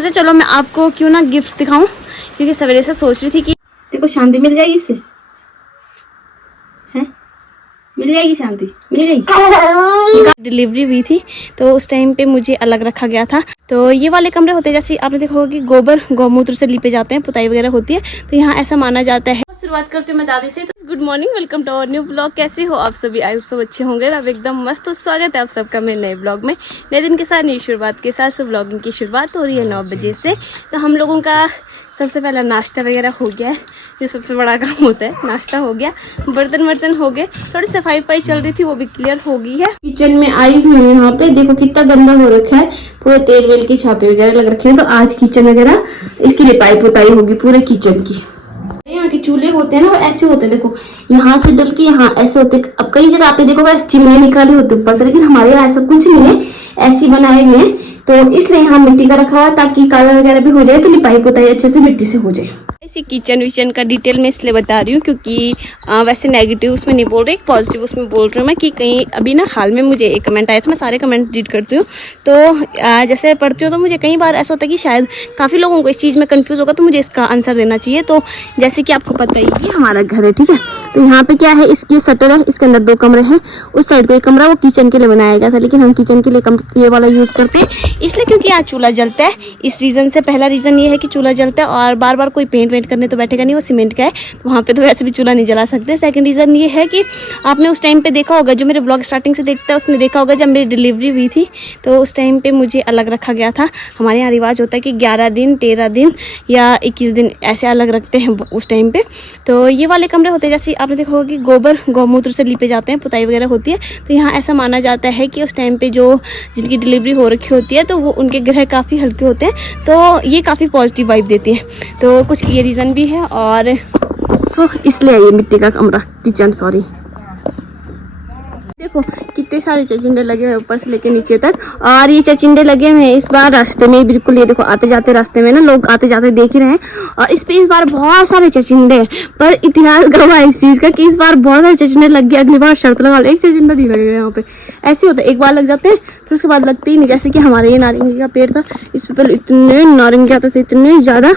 तो चलो मैं आपको क्यों ना गिफ्ट्स दिखाऊं, क्योंकि सवेरे से सोच रही थी कि देखो शांति मिल जाएगी इससे, हैं? मिल जाएगी शांति, मिल जाएगी। डिलीवरी हुई थी तो उस टाइम पे मुझे अलग रखा गया था। तो ये वाले कमरे होते हैं जैसे आपने देखा होगा कि गोबर गौमूत्र से लिपे जाते हैं, पुताई वगैरह होती है, तो यहाँ ऐसा माना जाता है। शुरुआत करती हूँ मैं दादी से। तो good morning, welcome to our new blog. कैसे हो आप सभी? आई सब अच्छे होंगे, अब एकदम मस्त। तो स्वागत है आप सबका मेरे नए ब्लॉग में, नए दिन के साथ, नई शुरुआत के साथ। ब्लॉगिंग की शुरुआत हो रही है 9 बजे से। तो हम लोगों का सबसे पहला नाश्ता वगैरह हो गया है, जो सबसे बड़ा काम होता है। नाश्ता हो गया, बर्तन वर्तन हो गए, थोड़ी सफाई वफाई चल रही थी वो भी क्लियर हो गई है। किचन में आई हुई हूँ, यहाँ पे देखो कितना गंदा हो रखा है, पूरे तेल वेल के छापे वगैरह लग रखे हैं। तो आज किचन वगैरह इसकी लिपाई पुताई होगी पूरे किचन की। यहाँ के चूल्हे होते हैं ना, वो ऐसे होते हैं, देखो यहाँ से डल के यहाँ ऐसे होते हैं। अब कई जगह पे देखोगे चिमनी निकाली होती है ऊपर से, लेकिन हमारे यहाँ ऐसा कुछ नहीं है, ऐसी बनाए हुए हैं। तो इसलिए यहाँ मिट्टी का रखा हुआ ताकि काला वगैरह भी हो जाए, तो लिपाई पुताई अच्छे से मिट्टी से हो जाए। ऐसी किचन विचन का डिटेल में इसलिए बता रही हूँ क्योंकि वैसे नेगेटिव उसमें नहीं बोल रही, पॉजिटिव उसमें बोल रही हूँ मैं। कि कहीं अभी ना हाल में मुझे एक कमेंट आया था, मैं सारे कमेंट रीड करती हूँ, तो जैसे पढ़ती हूँ तो मुझे कई बार ऐसा होता है कि शायद काफ़ी लोगों को इस चीज़ में कंफ्यूज होगा, तो मुझे इसका आंसर देना चाहिए। तो जैसे कि आपको पता ही है कि हमारा घर है, ठीक है, तो यहाँ पे क्या है, इसकी शटर है, इसके अंदर 2 कमरे हैं। उस साइड का एक कमरा वो किचन के लिए बनाया गया था, लेकिन हम किचन के लिए ये वाला यूज़ करते हैं इसलिए क्योंकि यहाँ चूल्हा जलता है। इस रीज़न से पहला रीज़न ये है कि चूल्हा जलता है, और बार बार कोई पेंट वेंट करने तो बैठेगा नहीं, वो सीमेंट का है, तो वहाँ पे तो वैसे भी चूल्हा नहीं जला सकते। सेकंड रीज़न ये है कि आपने उस टाइम पे देखा होगा, जो मेरे ब्लॉग स्टार्टिंग से देखता है उसने देखा होगा, जब मेरी डिलीवरी हुई थी तो उस टाइम पे मुझे अलग रखा गया था। हमारे यहाँ रिवाज होता है कि 11 दिन 13 दिन या 21 दिन ऐसे अलग रखते हैं उस टाइम पे। तो ये वाले कमरे होते हैं जैसे आपने देखा होगा कि गोबर गौमूत्र से लिपे जाते हैं, पुताई वगैरह होती है, तो यहाँ ऐसा माना जाता है कि उस टाइम पे जो जिनकी डिलीवरी हो रखी होती है तो वो उनके ग्रह काफ़ी हल्के होते हैं, तो ये काफ़ी पॉजिटिव वाइब देती है। तो कुछ ये रीज़न भी है, और इसलिए ये मिट्टी का कमरा किचन, सॉरी। देखो कितने सारे चचिंडे लगे हुए ऊपर से लेके नीचे तक, और ये चचिंडे लगे हुए हैं इस बार रास्ते में बिल्कुल। ये देखो आते जाते रास्ते में ना लोग आते जाते देख ही रहे हैं, और इस पे इस बार बहुत सारे चचिंडे हैं। पर इतिहास गवाह है इस चीज का कि इस बार बहुत सारे चचिंडे लग गए, अगली बार शर्त लगा लो एक चचिंडा नहीं लगेगा यहाँ पे। ऐसे होता है, एक बार लग जाते हैं फिर उसके बाद लगते ही नहीं। जैसे कि हमारे ये नारंगी का पेड़ था, इस पे पहले इतने नारंगी आते थे, इतने ज्यादा,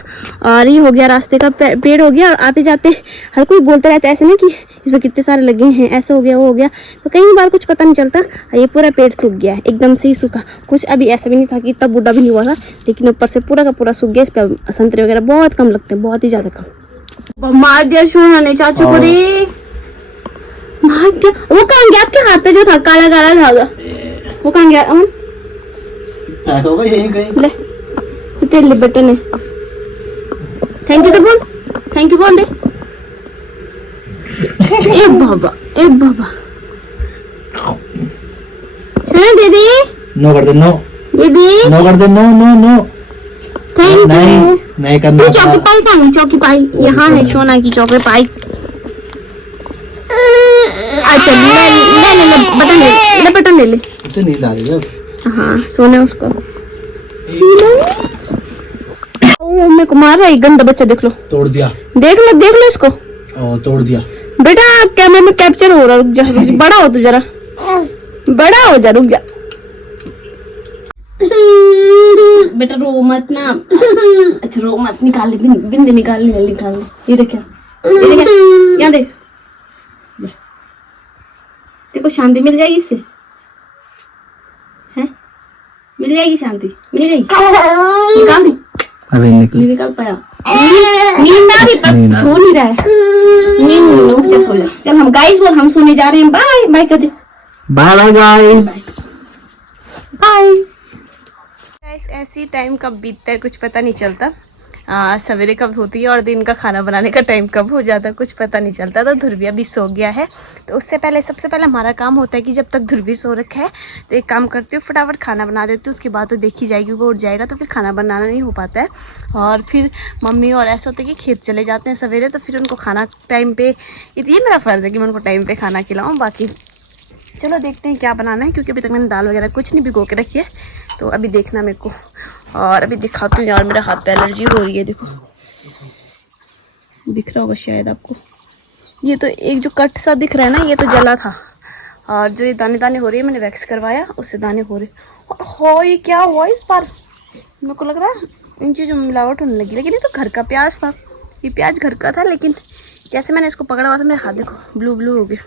और ये हो गया रास्ते का पेड़ हो गया, और आते जाते हर कोई बोलता रहता है ऐसे ना कि इसमें कितने सारे लगे हैं, ऐसा हो गया वो हो गया, तो कई बार कुछ पता नहीं चलता। ये पूरा पेड़ सूख गया है, एकदम से ही सूखा। कुछ अभी ऐसा भी नहीं था कि इतना बूढ़ा भी नहीं हुआ था, लेकिन ऊपर से पूरा का पूरा सूख गया। इस पर संतरे वगैरह बहुत कम लगते हैं, बहुत ही ज्यादा कम। मार दिया सोना ने चाचू को रे, मार दिया। वो कहाँ गया आपके हाथ पे जो था काला काला धागा, वो कहाँ गया? अमन ले तेरे बटन है, थैंक यू तो बोल, थैंक यू बोल दे। ए बाबा, ए बाबा, चलो दीदी, नो कर दे, नो दीदी, नो कर दे, no no no, thank you. नहीं करना, चौकी पाई खानी, चौकी पाई यहाँ है, सोना की चौकी पाई। अच्छा ले बटन ले, बटन ले ले, नहीं ला रही अब। हाँ सोने उसको, ओ मेरे को मार रहा है गंदा बच्चा, देख लो, तोड़ दिया, देख लो इसको, तोड़ दिया। बेटा कैमरे में कैप्चर हो रहा, रुक जा, बड़ा हो तू जरा, बड़ा हो जा, रुक जा बेटा, रो मत ना। अच्छा रो मत, निकाल ले बिंदी, निकाल ले, ये देख यहाँ देख, देखो शांति मिल जाएगी इससे, हैं? मिल जाएगी शांति, मिल जाएगी। निकाल दे, अबे निकल पाया, नींद आ रही पर सो नहीं रहा है, नींद सो जा। चल हम गाइस बोल, हम सोने जा रहे हैं, बाय बाय कर दे, bye bye guys, bye guys. ऐसी टाइम कब बीतता है कुछ पता नहीं चलता, सवेरे कब होती है और दिन का खाना बनाने का टाइम कब हो जाता है कुछ पता नहीं चलता। तो ध्रुविया भी सो गया है, तो उससे पहले सबसे पहले हमारा काम होता है कि जब तक ध्रुवी सो रखा है तो एक काम करती हूँ, फटाफट खाना बना देती हूँ। उसके बाद तो देखी जाएगी, वो उठ जाएगा तो फिर खाना बनाना नहीं हो पाता है। और फिर मम्मी और ऐसा होता है कि खेत चले जाते हैं सवेरे, तो फिर उनको खाना टाइम पे, ये मेरा फ़र्ज़ है कि मैं उनको टाइम पे खाना खिलाऊँ। बाकी चलो देखते हैं क्या बनाना है, क्योंकि अभी तक मैंने दाल वगैरह कुछ नहीं भिगो के रखी है, तो अभी देखना मेरे को। और अभी दिखाती हूँ यार, मेरे हाथ पे एलर्जी हो रही है, देखो दिख रहा होगा शायद आपको, ये तो एक जो कट सा दिख रहा है ना, ये तो जला था, और जो ये दाने दाने हो रही है मैंने वैक्स करवाया, उससे दाने हो रहे। और हो ये क्या हुआ इस बार, मेरे को लग रहा है इन चीज़ों में मिलावट होने लगी। लेकिन ये तो घर का प्याज था, ये प्याज घर का था, लेकिन जैसे मैंने इसको पकड़ा हुआ था मेरे हाथ देखो ब्लू ब्लू हो गया,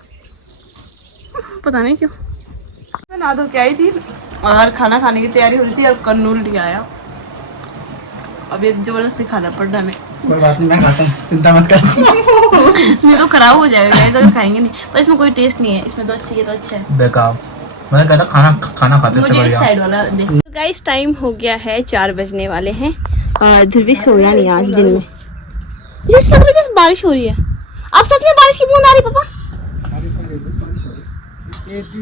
पता नहीं क्यों। मैं नहा धो के आई थी और खाना खाने की तैयारी हो रही थी और कन्नू उल्टी आया। अब ये जबरदस्ती खाना पड़ रहा है। कोई बात नहीं, मैं खाता हूँ, चिंता मत कर। नहीं तो खराब हो जाएगा गाइस अगर खाएंगे नहीं। पर इसमें कोई टेस्ट नहीं है, इसमें तो अच्छा है, तो अच्छा है। बेकार, मैं कहता खाना खाते मुझे इस साइड वाला दे। तो गाइस टाइम हो गया है 4 बजने वाले हैं और ध्रुवी सोया नहीं आज दिन में। मुझे ऐसा लग रहा है जैसे बारिश हो रही है। अब सच में बारिश की बूंद आ रही पापा?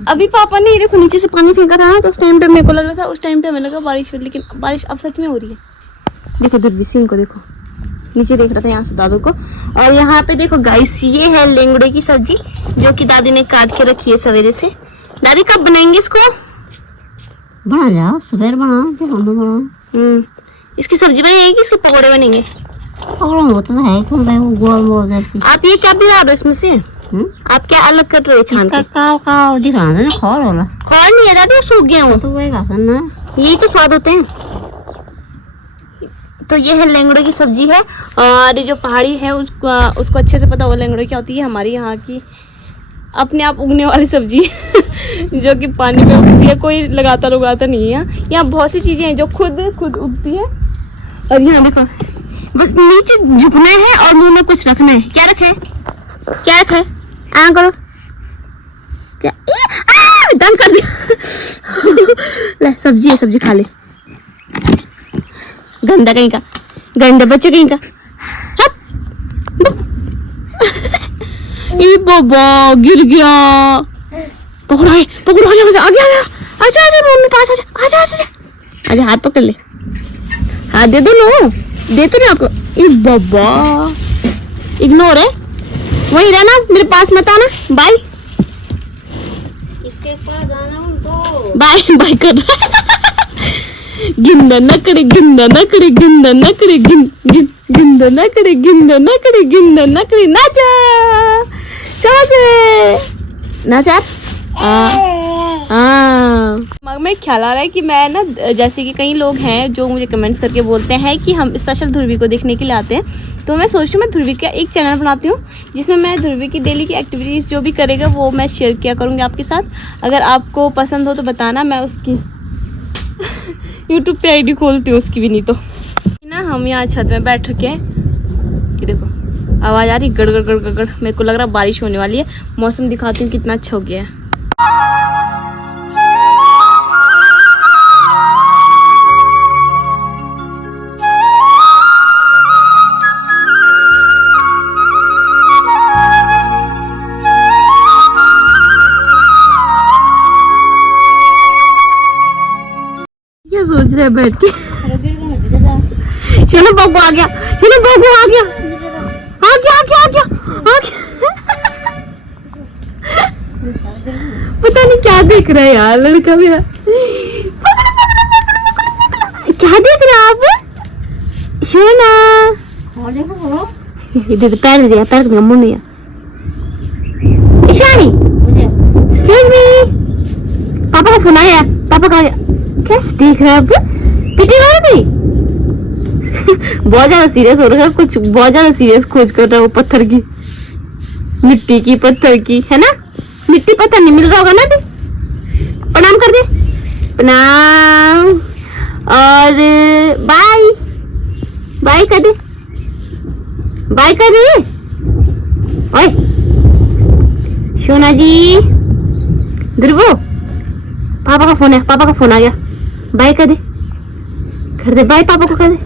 अभी पापा ने देखो नीचे से पानी फेंका था ना, तो उस टाइम पे मेरे को लग रहा था, उस टाइम पे हमें लगा बारिश हो, लेकिन बारिश अब सच में हो रही है। देखो ध्रुवी सिंह को देखो, नीचे देख रहा था यहाँ से दादू को। और यहाँ पे देखो गाइस ये है लेंगड़े की सब्जी जो कि दादी ने काट के रखी है सवेरे से। दादी कब बनाएंगे इसको? बना जाओ, सवेर बना। इसकी सब्जी बनेगी, इसके पकौड़े बनेंगे? वो तो है वो गोल गोल जैसी। आप ये क्या भिगा रहे हो इसमें से? आप क्या अलग कर रहे हो छान के? काव दिख रहा है ना, खोल वाला। खोल नहीं है दादी, वो सूख गया हूँ। तो वही ना, यही तो स्वाद होते हैं। तो ये है लेंगड़े की सब्जी है। और जो पहाड़ी है उसको अच्छे से पता होगा लेंगड़े क्या होती है। हमारी यहाँ की अपने आप उगने वाली सब्जी जो कि पानी में उगती है, कोई लगातार उगाता नहीं है। यहाँ बहुत सी चीजें हैं जो खुद उगती है। और यहाँ देखो बस नीचे झुकना है और मुंह में कुछ रखना है। क्या रखे? क्या रखा है? करो क्या? दम कर दिया। ले सब्जी है, सब्जी खा ले। गंदा कहीं का, गंदा बच्चे कहीं का। ये बाबा गिर गया। पकड़ो आ गया, आजा मम्मी पास आजा, हाथ पकड़ ले, हाथ दे दो नो, दे तो नहीं आपको। ये बाबा इग्नोर है, वही रहना, मेरे पास मत आना। बाय बाय कर रहा। गिंदा न करे नाचा। दिमाग में ख्याल आ रहा है कि मैं ना, जैसे कि कई लोग हैं जो मुझे कमेंट्स करके बोलते हैं कि हम स्पेशल ध्रुवी को देखने के लिए आते हैं, तो मैं सोच रही हूँ मैं ध्रुवी का एक चैनल बनाती हूँ जिसमें मैं ध्रुवी की डेली की एक्टिविटीज़ जो भी करेगा वो मैं शेयर किया करूँगी आपके साथ। अगर आपको पसंद हो तो बताना, मैं उसकी यूट्यूब पे आईडी खोलती हूँ उसकी भी। नहीं तो ना हम यहाँ छत में बैठ रखे हैं, ये देखो आवाज़ आ रही गड़। मेरे को लग रहा बारिश होने वाली है। मौसम दिखाती हूँ कितना अच्छा हो गया है। क्या सोच रहे बैठ के? चलो बब्बू आ गया। पता नहीं क्या देख रहा है यार लड़का मेरा। क्या देख रहे हो आप? सोना पैर दिया मुंह नहीं। ईशानी एक्सक्यूज मी, पापा का फोन आया। पापा का कैसे देख रहे हैं आप? पिटी मार गई। बहुत ज्यादा सीरियस हो रहा है, कुछ बहुत ज्यादा सीरियस खोज कर रहा है वो पत्थर की, मिट्टी की, पत्थर की, है ना? मिट्टी पत्थर नहीं मिल रहा होगा ना अभी। प्रणाम कर दे, प्रणाम और बाय कर दे, ओए सोना जी। ध्रुवो पापा का फोन आ गया। बाय कर दे बाय, पापा को कर दे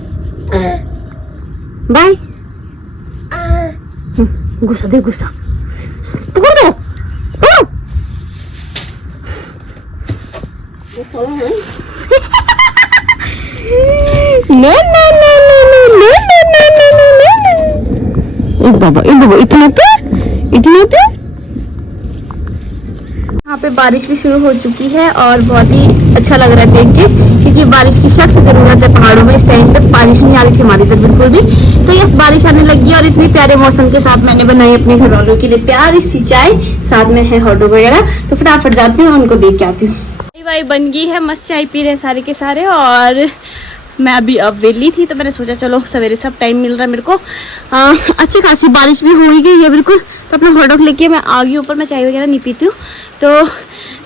बाय। गुस्सा पकड़ दो। बाबा इतने पे यहाँ पे बारिश भी शुरू हो चुकी है और बहुत ही अच्छा लग रहा है देख के, क्योंकि बारिश की सख्त जरूरत है पहाड़ों में। इस टाइम पे बारिश नहीं आ रही थी हमारी इधर बिल्कुल भी, तो यस बारिश आने लगी और इतने प्यारे मौसम के साथ मैंने बनाई अपने घर वालों के लिए प्यारी सी चाय, साथ में है हॉट डॉग वगैरह। तो फटाफट जाती हूँ उनको देख के आती हूँ। भाई बन गई है, मस्त चाय पी रहे हैं सारे के सारे। और मैं अभी अब वेली थी तो मैंने सोचा चलो सवेरे सब टाइम मिल रहा है मेरे को। अच्छी खासी बारिश भी हो ही गई है बिल्कुल, तो अपना हॉटडॉग लेके मैं आ गई ऊपर। मैं चाय वगैरह नहीं पीती हूँ, तो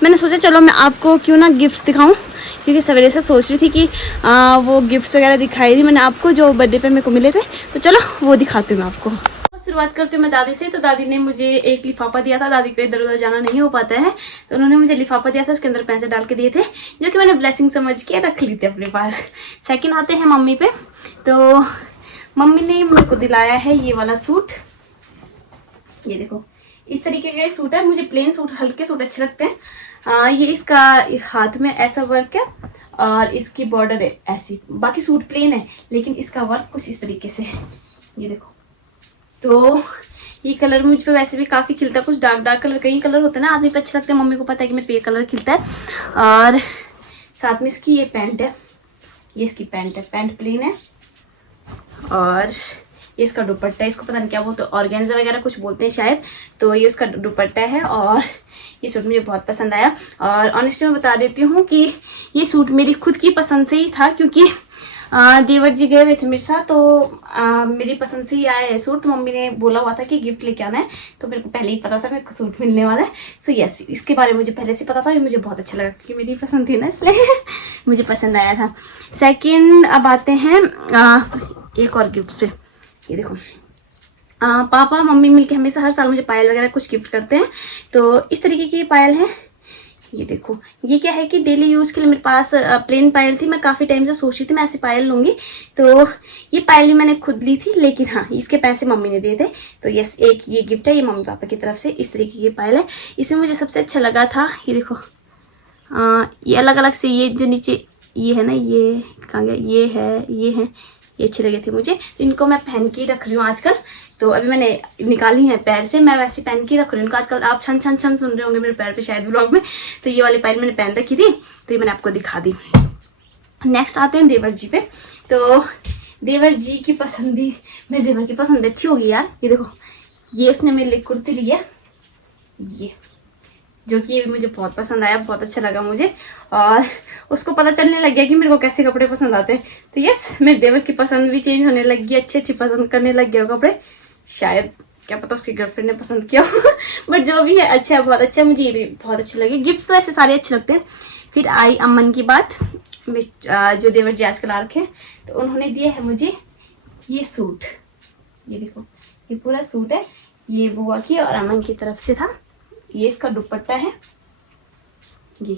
मैंने सोचा चलो मैं आपको क्यों ना गिफ्ट्स दिखाऊं, क्योंकि सवेरे से सोच रही थी कि वो गिफ्ट्स वगैरह दिखाई थी मैंने आपको जो बर्थडे पे मेरे को मिले थे, तो चलो वो दिखाती हूँ मैं आपको। शुरुआत करती हूँ मैं दादी से। तो दादी ने मुझे एक लिफाफा दिया था, दादी को इधर उधर जाना नहीं हो पाता है, तो उन्होंने मुझे लिफाफा दिया था, उसके अंदर पैसे डाल के दिए थे, जो कि मैंने ब्लेसिंग समझ के रख ली थी अपने पास। सेकंड आते हैं मम्मी पे। तो मम्मी ने मेरे को दिलाया है ये वाला सूट, ये देखो इस तरीके का सूट है। मुझे प्लेन सूट, हल्के सूट अच्छे लगते हैं। ये इसका हाथ में ऐसा वर्क है और इसकी बॉर्डर है ऐसी, बाकी सूट प्लेन है लेकिन इसका वर्क कुछ इस तरीके से है, ये देखो। तो ये कलर मुझ पे वैसे भी काफी खिलता है, कुछ डार्क डार्क कलर, कई कलर होते हैं ना आदमी पे अच्छे लगते हैं, मम्मी को पता है कि मेरे पे ये कलर खिलता है। और साथ में इसकी ये पैंट है, ये इसकी पैंट है, पैंट प्लेन है और ये इसका दुपट्टा है, इसको पता नहीं क्या बोलते, ऑर्गेन्जा वगैरह कुछ बोलते हैं शायद। तो ये उसका दुपट्टा है और ये सूट मुझे बहुत पसंद आया। और ऑनेस्टली मैं बता देती हूँ कि ये सूट मेरी खुद की पसंद से ही था, क्योंकि देवर जी गए हुए थे मेरे साथ, तो मेरी पसंद से ही आया है सूट। तो मम्मी ने बोला हुआ था कि गिफ्ट लेके आना है, तो मेरे को पहले ही पता था मेरे को सूट मिलने वाला है। सो यस, इसके बारे में मुझे पहले से पता था, ये मुझे बहुत अच्छा लगा क्योंकि मेरी पसंद थी ना, इसलिए मुझे पसंद आया था। सेकंड अब आते हैं एक और गिफ्ट पे। ये देखो पापा मम्मी मिलके हमेशा हर साल मुझे पायल वगैरह कुछ गिफ्ट करते हैं, तो इस तरीके की पायल है। ये देखो, ये क्या है कि डेली यूज के लिए मेरे पास प्लेन पायल थी, मैं काफी टाइम से सोच रही थी मैं ऐसी पायल लूंगी, तो ये पायल भी मैंने खुद ली थी, लेकिन हाँ इसके पैसे मम्मी ने दिए थे। तो यस, एक ये गिफ्ट है, ये मम्मी पापा की तरफ से इस तरीके की पायल है। इसमें मुझे सबसे अच्छा लगा था, ये देखो ये अलग अलग से, ये जो नीचे ये है ना, ये कहाँ गया, ये है, ये अच्छे लगे थे मुझे, तो इनको मैं पहन के रख रही हूँ आजकल। तो अभी मैंने निकाली है पैर से, मैं वैसे पहन के रख रही हूँ इनको आजकल। आप छन छन छन सुन रहे होंगे मेरे पैर पे शायद व्लॉग में, तो ये वाली पायल मैंने पहन रखी थी, तो ये मैंने आपको दिखा दी। नेक्स्ट आते हैं देवर जी पे। तो देवर जी की पसंद भी, मेरे देवर की पसंद अच्छी होगी यार। ये देखो, ये उसने मेरे लिए कुर्ती ली है, ये जो कि ये मुझे बहुत पसंद आया, बहुत अच्छा लगा मुझे, और उसको पता चलने लग गया कि मेरे को कैसे कपड़े पसंद आते हैं। तो यस, मेरे देवर की पसंद भी चेंज होने लगी, अच्छी अच्छी पसंद करने लग गया कपड़े, शायद क्या पता उसकी गर्लफ्रेंड ने पसंद किया बट जो भी है अच्छा है, बहुत अच्छा है, मुझे ये भी बहुत अच्छे लगे। गिफ्ट्स तो ऐसे सारे अच्छे लगते हैं। फिर आई अमन की बात, जो देवर जी आजकल आ रखे हैं, तो उन्होंने दिया है मुझे ये सूट, ये देखो ये पूरा सूट है, ये बुआ की और अमन की तरफ से था। ये इसका दुपट्टा है, ये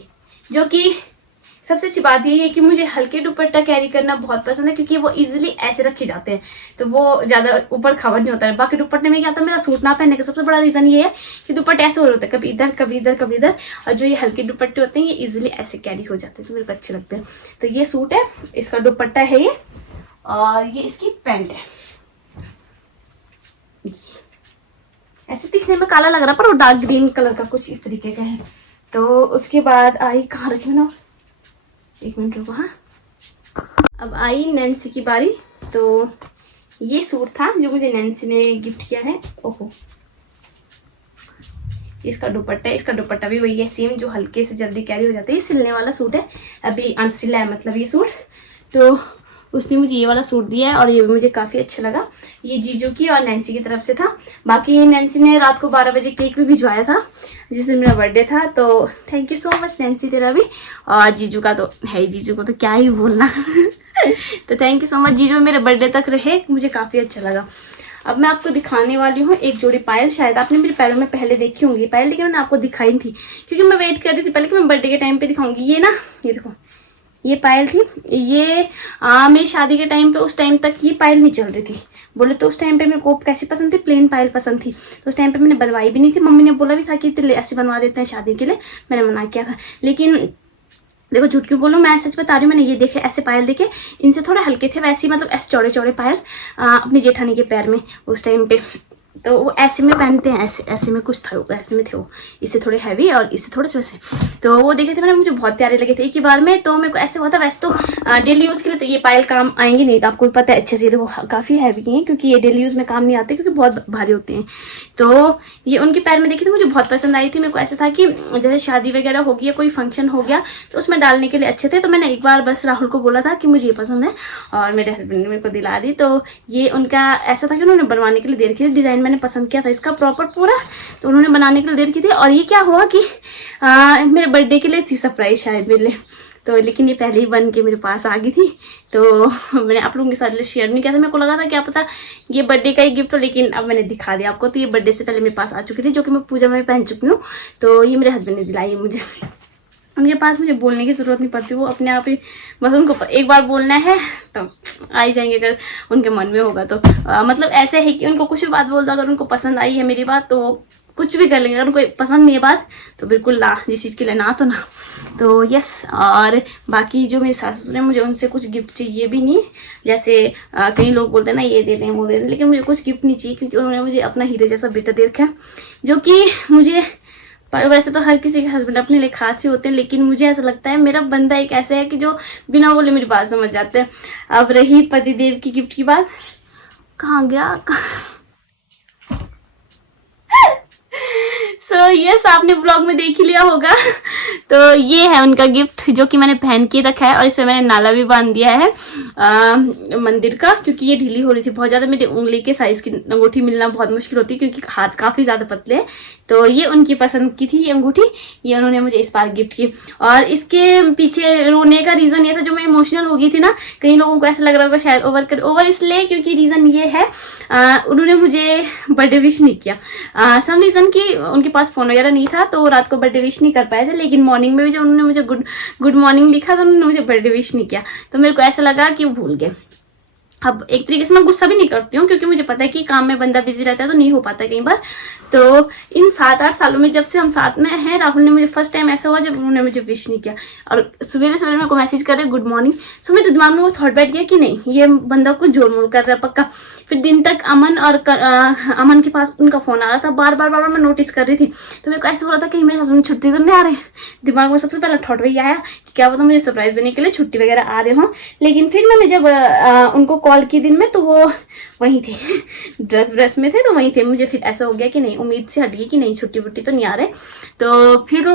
जो कि सबसे अच्छी बात ये है कि मुझे हल्के दुपट्टा कैरी करना बहुत पसंद है, क्योंकि वो इजीली ऐसे रखे जाते हैं, तो वो ज्यादा ऊपर खबर नहीं होता है। बाकी दुपट्टे में क्या आता है, मेरा सूट ना पहनने का सबसे बड़ा रीजन ये है कि दुपट्टे ऐसे हो रहे होते हैं, कभी इधर कभी इधर कभी इधर, और जो ये हल्के दुपट्टे होते हैं ये इजिली ऐसे कैरी हो जाते हैं, तो मेरे को अच्छे लगते हैं। तो ये सूट है, इसका दुपट्टा है ये, और ये इसकी पैंट है। ऐसे दिखने में काला लग रहा है पर वो डार्क ग्रीन कलर का कुछ इस तरीके का है। तो उसके बाद आई, कहाँ रखी मैंने, एक मिनट रुको, हाँ अब आई नैन्सी की बारी। तो ये सूट था जो मुझे नैन्सी ने गिफ्ट किया है। ओहो, इसका दुपट्टा है, इसका दुपट्टा भी वही है सेम, जो हल्के से जल्दी कैरी हो जाते हैं। ये सिलने वाला सूट है, अभी अनसिला है मतलब ये सूट। तो उसने मुझे ये वाला सूट दिया है और ये भी मुझे काफी अच्छा लगा। ये जीजू की और नैन्सी की तरफ से था। बाकी नैन्सी ने रात को 12 बजे केक भी भिजवाया था जिस दिन मेरा बर्थडे था, तो thank you so much Nancy, तेरा भी। और जीजू का तो है, जीजू को तो क्या ही बोलना तो थैंक यू सो मच, जीजू मेरे बर्थडे तक रहे, मुझे काफी अच्छा लगा। अब मैं आपको दिखाने वाली हूँ एक जोड़ी पायल। शायद आपने मेरे पैरों में पहले देखी होंगी पायल, लेकिन मैंने आपको दिखाई नहीं थी क्योंकि मैं वेट कर रही थी पहले कि मैं बर्थडे के टाइम पे दिखाऊंगी। ये ना, ये देखो ये पायल थी, ये मेरी शादी के टाइम पे, उस टाइम तक ये पायल नहीं चल रही थी। बोले तो उस टाइम पे मेरे को कैसी पसंद थी, प्लेन पायल पसंद थी, तो उस टाइम पे मैंने बनवाई भी नहीं थी। मम्मी ने बोला भी था कि ऐसे बनवा देते हैं शादी के लिए, मैंने मना किया था। लेकिन देखो झूठ क्यों बोलूं, मैं सच बता रही हूँ, मैंने ये देखे ऐसे पायल देखे, इनसे थोड़े हल्के थे, वैसे मतलब ऐसे चौड़े चौड़े पायल अपनी जेठानी के पैर में उस टाइम पे। तो वो ऐसे में पहनते हैं, ऐसे में कुछ था, ऐसे में थे वो, इससे थोड़े हैवी और इससे थोड़े से वैसे। तो वो देखे थे मैंने, मुझे बहुत प्यारे लगे थे एक ही बार में। तो मेरे को ऐसे हुआ था, वैसे तो डेली यूज़ के लिए तो ये पायल काम आएंगे नहीं, आपको पता है अच्छे से, देखो काफ़ी हैवी हैं क्योंकि ये डेली यूज़ में काम नहीं आते क्योंकि बहुत भारी होते हैं। तो ये उनके पैर में देखी थी, मुझे बहुत पसंद आई थी। मेरे को ऐसा था कि जैसे शादी वगैरह हो गई या कोई फंक्शन हो गया तो उसमें डालने के लिए अच्छे थे। तो मैंने एक बार बस राहुल को बोला था कि मुझे ये पसंद है और मेरे हस्बैंड ने मेरे को दिला दी। तो ये उनका ऐसा था कि उन्होंने बनवाने के लिए दे रखी थी, डिज़ाइन मैंने पसंद किया था इसका प्रॉपर पूरा, तो उन्होंने बनाने के लिए दे रखी थी। और ये क्या हुआ कि मेरे बर्थडे के लिए थी सरप्राइज शायद मेरे लिए, तो लेकिन ये पहले ही बन के मेरे पास आ गई थी। तो मैंने आप लोगों के साथ शेयर नहीं किया था, मेरे को लगा था क्या पता ये बर्थडे का ही गिफ्ट हो, लेकिन अब मैंने दिखा दिया आपको। तो ये बर्थडे से पहले मेरे पास आ चुकी थी, जो कि मैं पूजा में पहन चुकी हूँ। तो ये मेरे हस्बैंड ने दिलाई है मुझे, उनके पास मुझे बोलने की ज़रूरत नहीं पड़ती, वो अपने आप ही बस उनको एक बार बोलना है तो आ ही जाएंगे अगर उनके मन में होगा तो। मतलब ऐसे है कि उनको कुछ भी बात बोल दो, अगर उनको पसंद आई है मेरी बात तो वो कुछ भी कर लेंगे, अगर उनको पसंद नहीं है बात तो बिल्कुल ना, जिस चीज़ के लिए ना तो ना। तो यस, और बाकी जो मेरी सासू ने मुझे उनसे कुछ गिफ्ट चाहिए भी नहीं, जैसे कई लोग बोलते हैं ना ये दे दें वो दे दें, लेकिन मुझे कुछ गिफ्ट नहीं चाहिए क्योंकि उन्होंने मुझे अपना हीरे जैसा बेटा दे रखा है, जो कि मुझे वैसे तो हर किसी के हस्बैंड अपने लिए खास ही होते हैं, लेकिन मुझे ऐसा लगता है मेरा बंदा एक ऐसा है कि जो बिना बोले मेरी बात समझ जाते हैं। अब रही पतिदेव की गिफ्ट की बात, कहाँ गया सो यस, आपने ब्लॉग में देख ही लिया होगा। तो ये है उनका गिफ्ट जो कि मैंने पहन के रखा है, और इस पर मैंने नाला भी बांध दिया है मंदिर का, क्योंकि ये ढीली हो रही थी बहुत ज़्यादा। मेरी उंगली के साइज़ की अंगूठी मिलना बहुत मुश्किल होती है क्योंकि हाथ काफ़ी ज़्यादा पतले हैं। तो ये उनकी पसंद की थी ये अंगूठी, ये उन्होंने मुझे इस बार गिफ्ट की। और इसके पीछे रोने का रीज़न ये था, जो मैं इमोशनल हो गई थी ना, कई लोगों को ऐसा लग रहा होगा शायद ओवर इसलिए क्योंकि रीज़न ये है उन्होंने मुझे बर्थडे विश नहीं किया। सम रीज़न की उनके पास फ़ोन वगैरह नहीं था तो रात को बर्थडे विश नहीं कर पाए थे, लेकिन मॉर्निंग में भी जब उन्होंने मुझे गुड मॉर्निंग लिखा तो उन्होंने मुझे बर्थडे विश नहीं किया। तो मेरे को ऐसा लगा कि वो भूल गए। अब एक तरीके से मैं गुस्सा भी नहीं करती हूँ क्योंकि मुझे पता है कि काम में बंदा बिजी रहता है तो नहीं हो पाता कई बार। तो इन 7-8 सालों में जब से हम साथ में हैं, राहुल ने मुझे फर्स्ट टाइम ऐसा हुआ जब उन्होंने मुझे विश नहीं किया। और सवेरे सवेरे मेरे को मैसेज कर रहे गुड मॉर्निंग, सो मेरे दिमाग में वो थॉट बैठ गया कि नहीं ये बंदा कुछ जोड़ मोड़ कर रहा है पक्का। फिर दिन तक अमन के पास उनका फ़ोन आ रहा था, बार बार मैं नोटिस कर रही थी। तो मेरे को ऐसा हो रहा था कि मेरे हस्बैंड छुट्टी तो नहीं आ रहे। दिमाग में सबसे पहला थॉट वही आया कि क्या पता मुझे सरप्राइज देने के लिए छुट्टी वगैरह आ रहे हों। लेकिन फिर मैंने जब उनको कॉल की दिन में तो वो वहीं थे, ड्रेस में थे, तो वहीं थे। मुझे फिर ऐसा हो गया कि नहीं, उम्मीद से हट गई कि नहीं छुट्टी वुट्टी तो नहीं आ रहे। तो फिर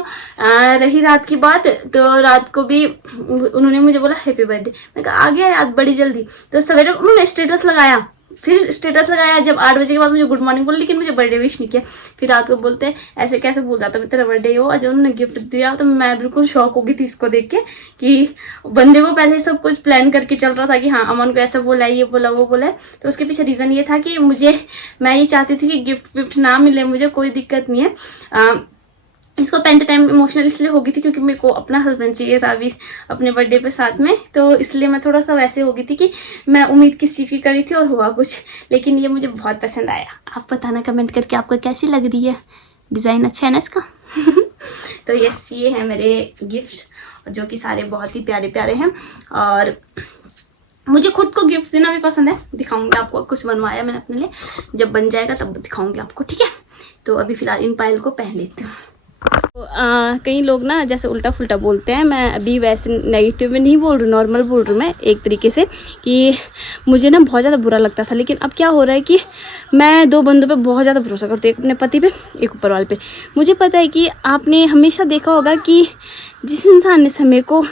रही रात की बात, तो रात को भी उन्होंने मुझे बोला हैप्पी बर्थडे। मैं कहा आ गया याद बड़ी जल्दी। तो सवेरे उन्होंने स्टेटस लगाया, फिर स्टेटस लगाया जब 8 बजे के बाद मुझे गुड मॉर्निंग बोला, लेकिन मुझे बर्थडे विश नहीं किया। फिर रात को बोलते हैं ऐसे कैसे भूल जाता मैं तेरा बर्थडे हो। जब उन्होंने गिफ्ट दिया तो मैं बिल्कुल शॉक हो गई थी इसको देख के कि बंदे को पहले सब कुछ प्लान करके चल रहा था कि हाँ अमन को ऐसा बोला है, ये बोला वो बोला है। तो उसके पीछे रीज़न ये था कि मैं ये चाहती थी कि गिफ्ट विफ्ट ना मिले मुझे, कोई दिक्कत नहीं है। इसको पहनते टाइम इमोशनल इसलिए हो गई थी क्योंकि मेरे को अपना हस्बैंड चाहिए था अभी अपने बर्थडे पे साथ में, तो इसलिए मैं थोड़ा सा वैसे हो गई थी कि मैं उम्मीद किस चीज़ की करी थी और हुआ कुछ। लेकिन ये मुझे बहुत पसंद आया। आप बताना कमेंट करके आपको कैसी लग रही है, डिज़ाइन अच्छा है ना इसका। तो यस, ये है मेरे गिफ्ट जो कि सारे बहुत ही प्यारे प्यारे हैं। और मुझे खुद को गिफ्ट देना भी पसंद है, दिखाऊंगी आपको। कुछ बनवाया मैंने अपने लिए, जब बन जाएगा तब दिखाऊंगी आपको, ठीक है। तो अभी फ़िलहाल इन पायल को पहन लेती हूँ। तो कई लोग ना जैसे उल्टा फुल्टा बोलते हैं, मैं अभी वैसे नेगेटिव में नहीं बोल रही, नॉर्मल बोल रही हूँ मैं एक तरीके से, कि मुझे ना बहुत ज़्यादा बुरा लगता था। लेकिन अब क्या हो रहा है कि मैं 2 बंदों पे बहुत ज़्यादा भरोसा करती हूँ, एक अपने पति पे, एक ऊपर वाले पे। मुझे पता है कि आपने हमेशा देखा होगा कि जिस इंसान ने समय को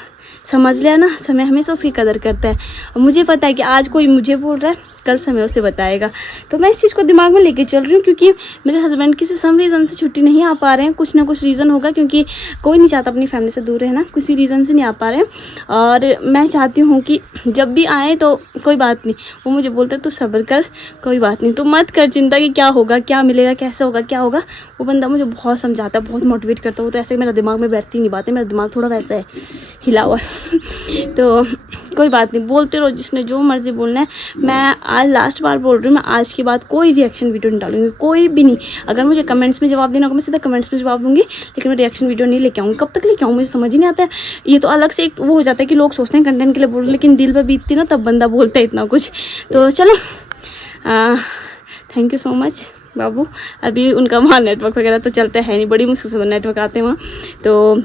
समझ लिया ना, समय हमेशा उसकी कदर करता है। और मुझे पता है कि आज कोई मुझे बोल रहा है, कल समय उसे बताएगा। तो मैं इस चीज़ को दिमाग में लेके चल रही हूँ क्योंकि मेरे हस्बैंड किसी सम रीज़न से छुट्टी नहीं आ पा रहे हैं। कुछ ना कुछ रीज़न होगा क्योंकि कोई नहीं चाहता अपनी फैमिली से दूर रहना, किसी रीज़न से नहीं आ पा रहे हैं। और मैं चाहती हूँ कि जब भी आए तो कोई बात नहीं, वो मुझे बोलते तू सब्र कर, कोई बात नहीं, तू मत कर चिंता कि क्या होगा, क्या मिलेगा, कैसे होगा, क्या होगा। वो बंदा मुझे बहुत समझाता है, बहुत मोटिवेट करता है। वो तो ऐसे मेरा दिमाग में बैठती नहीं बातें, मेरा दिमाग थोड़ा वैसा है हिला हुआ। तो कोई बात नहीं, बोलते रहो, जिसने जो मर्जी बोलना है। मैं आज लास्ट बार बोल रही हूँ, मैं आज के बाद कोई रिएक्शन वीडियो नहीं डालूंगी, कोई भी नहीं। अगर मुझे कमेंट्स में जवाब देना होगा मैं सीधा कमेंट्स में जवाब दूंगी, लेकिन मैं रिएक्शन वीडियो नहीं लेके आऊँगी। कब तक लेके आऊँ मुझे समझ ही नहीं आता है। ये तो अलग से एक वो हो जाता है कि लोग सोचते हैं कंटेंट के लिए बोल रहे, लेकिन दिल पर बीतती ना तब बंदा बोलता है इतना कुछ। तो चलो, थैंक यू सो मच। बाबू। अभी उनका वहाँ नेटवर्क वगैरह तो चलता है नहीं, बड़ी मुश्किल से नेटवर्क आते हैं वहाँ। तो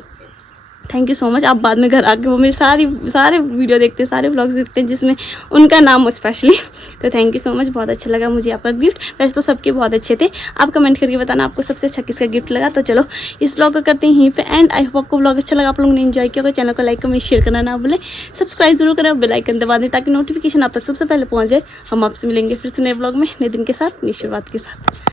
थैंक यू सो मच। आप बाद में घर आके वो मेरे सारे वीडियो देखते हैं, सारे व्लॉग्स देखते हैं जिसमें उनका नाम स्पेशली। तो थैंक यू सो मच, बहुत अच्छा लगा मुझे आपका गिफ्ट। वैसे तो सबके बहुत अच्छे थे, आप कमेंट करके बताना आपको सबसे अच्छा किसका गिफ्ट लगा। तो चलो इस व्लॉग को करते हैं यहीं पे एंड। आई होप आपको व्लॉग अच्छा लगा, आप लोगों ने एंजॉय किया होगा। चैनल को लाइक कमेंट शेयर करना ना भूलें, सब्सक्राइब जरूर करें, बेल आइकन दबा दें ताकि नोटिफिकेशन आप तक सबसे पहले पहुँच जाए। हम आपसे मिलेंगे फिर से नए व्लॉग में, नए दिन के साथ, नई शुरुआत के साथ।